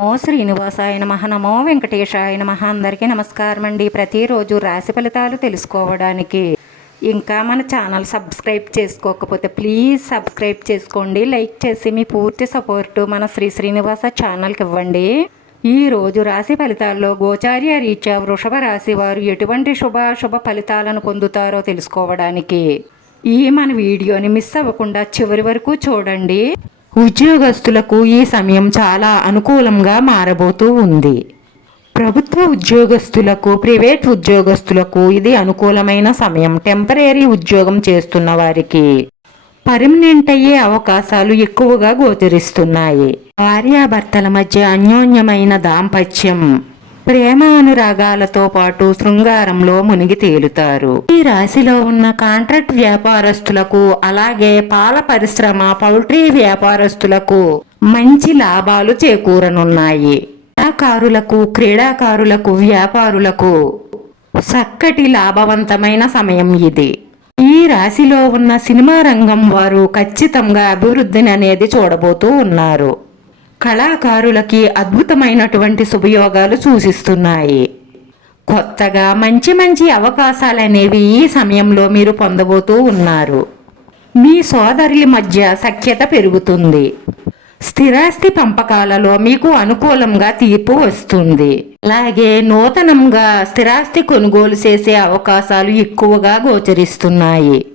నమో శ్రీనివాసాయ నమ నమో వెంకటేశాయ నమ. అందరికీ నమస్కారం అండి ప్రతిరోజు రాశి ఫలితాలు తెలుసుకోవడానికి. ఇంకా మన ఛానల్ సబ్స్క్రైబ్ చేసుకోకపోతే ప్లీజ్ సబ్స్క్రైబ్ చేసుకోండి. లైక్ చేసి మీ పూర్తి సపోర్టు మన శ్రీ శ్రీనివాస ఛానల్కి ఇవ్వండి. ఈ రోజు రాశి ఫలితాల్లో గోచార్య రీత్యా వృషభ రాశి వారు ఎటువంటి శుభాశుభ ఫలితాలను పొందుతారో తెలుసుకోవడానికి. ఈ మన వీడియోని మిస్ అవ్వకుండా చివరి వరకు చూడండి. ఉద్యోగస్తులకు ఈ సమయం చాలా అనుకూలంగా మారబోతూ ఉంది. ప్రభుత్వ ఉద్యోగస్తులకు ప్రైవేట్ ఉద్యోగస్తులకు ఇది అనుకూలమైన సమయం. టెంపరీ ఉద్యోగం చేస్తున్న వారికి పర్మనెంట్ అయ్యే అవకాశాలు ఎక్కువగా గోచరిస్తున్నాయి. భార్యాభర్తల మధ్య అన్యోన్యమైన దాంపత్యం ప్రేమానురాగాలతో పాటు శృంగారంలో మునిగి తేలుతారు. ఈ రాశిలో ఉన్న కాంట్రాక్ట్ వ్యాపారస్తులకు అలాగే పాల పరిశ్రమ పౌల్ట్రీ వ్యాపారస్తులకు మంచి లాభాలు చేకూరనున్నాయి. కళాకారులకు క్రీడాకారులకు వ్యాపారులకు చక్కటి లాభవంతమైన సమయం ఇది. ఈ రాశిలో ఉన్న సినిమా రంగం వారు ఖచ్చితంగా అభివృద్ధిని అనేది చూడబోతూ ఉన్నారు. కళాకారులకి అద్భుతమైనటువంటి శుభయోగాలు సూచిస్తున్నాయి. కొత్తగా మంచి మంచి అవకాశాలు అనేవి ఈ సమయంలో మీరు పొందబోతూ ఉన్నారు. మీ సోదరుల మధ్య సఖ్యత పెరుగుతుంది. స్థిరాస్తి పంపకాలలో మీకు అనుకూలంగా తీర్పు వస్తుంది. అలాగే నూతనంగా స్థిరాస్తి కొనుగోలు చేసే అవకాశాలు ఎక్కువగా గోచరిస్తున్నాయి.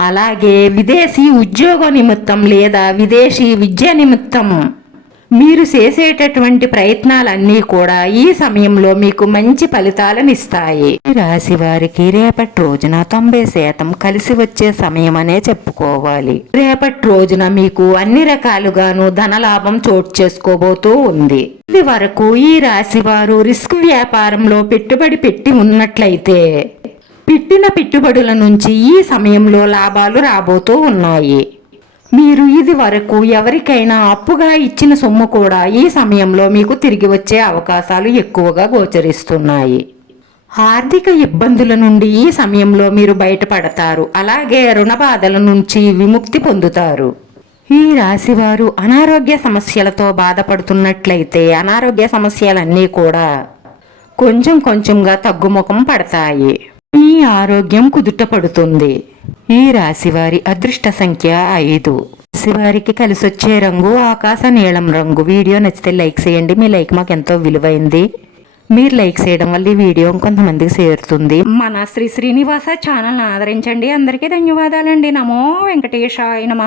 అలాగే విదేశీ ఉద్యోగ నిమిత్తం లేదా విదేశీ విద్య నిమిత్తం మీరు చేసేటటువంటి ప్రయత్నాలన్నీ కూడా ఈ సమయంలో మీకు మంచి ఫలితాలను ఇస్తాయి ఈ రాశి వారికి రేపటి రోజున తొంభై శాతం కలిసి వచ్చే సమయం అనే చెప్పుకోవాలి. రేపటి రోజున మీకు అన్ని రకాలుగాను ధనలాభం చోటు చేసుకోబోతూ ఉంది. ఇది వరకు ఈ రాశి వారు రిస్క్ వ్యాపారంలో పెట్టుబడి పెట్టి ఉన్నట్లయితే పెట్టిన పెట్టుబడుల నుంచి ఈ సమయంలో లాభాలు రాబోతూ ఉన్నాయి. మీరు ఇది వరకు ఎవరికైనా అప్పుగా ఇచ్చిన సొమ్ము కూడా ఈ సమయంలో మీకు తిరిగి వచ్చే అవకాశాలు ఎక్కువగా గోచరిస్తున్నాయి. ఆర్థిక ఇబ్బందుల నుండి ఈ సమయంలో మీరు బయటపడతారు. అలాగే రుణ బాధల నుంచి విముక్తి పొందుతారు. ఈ రాశివారు అనారోగ్య సమస్యలతో బాధపడుతున్నట్లయితే అనారోగ్య సమస్యలన్నీ కూడా కొంచెం కొంచెంగా తగ్గుముఖం పడతాయి. మీ ఆరోగ్యం కుదుట పడుతుంది. ఈ రాశివారి అదృష్ట సంఖ్య ఐదు. రాశివారికి కలిసొచ్చే రంగు ఆకాశ నీలం రంగు. వీడియో నచ్చితే లైక్ చేయండి. మీ లైక్ మాకు ఎంతో విలువైంది. మీరు లైక్ చేయడం వల్ల ఈ వీడియో కొంతమందికి చేరుతుంది. మన శ్రీ శ్రీనివాస ఛానల్ని ఆదరించండి. అందరికీ ధన్యవాదాలండి. నమో వెంకటేశాయ నమ.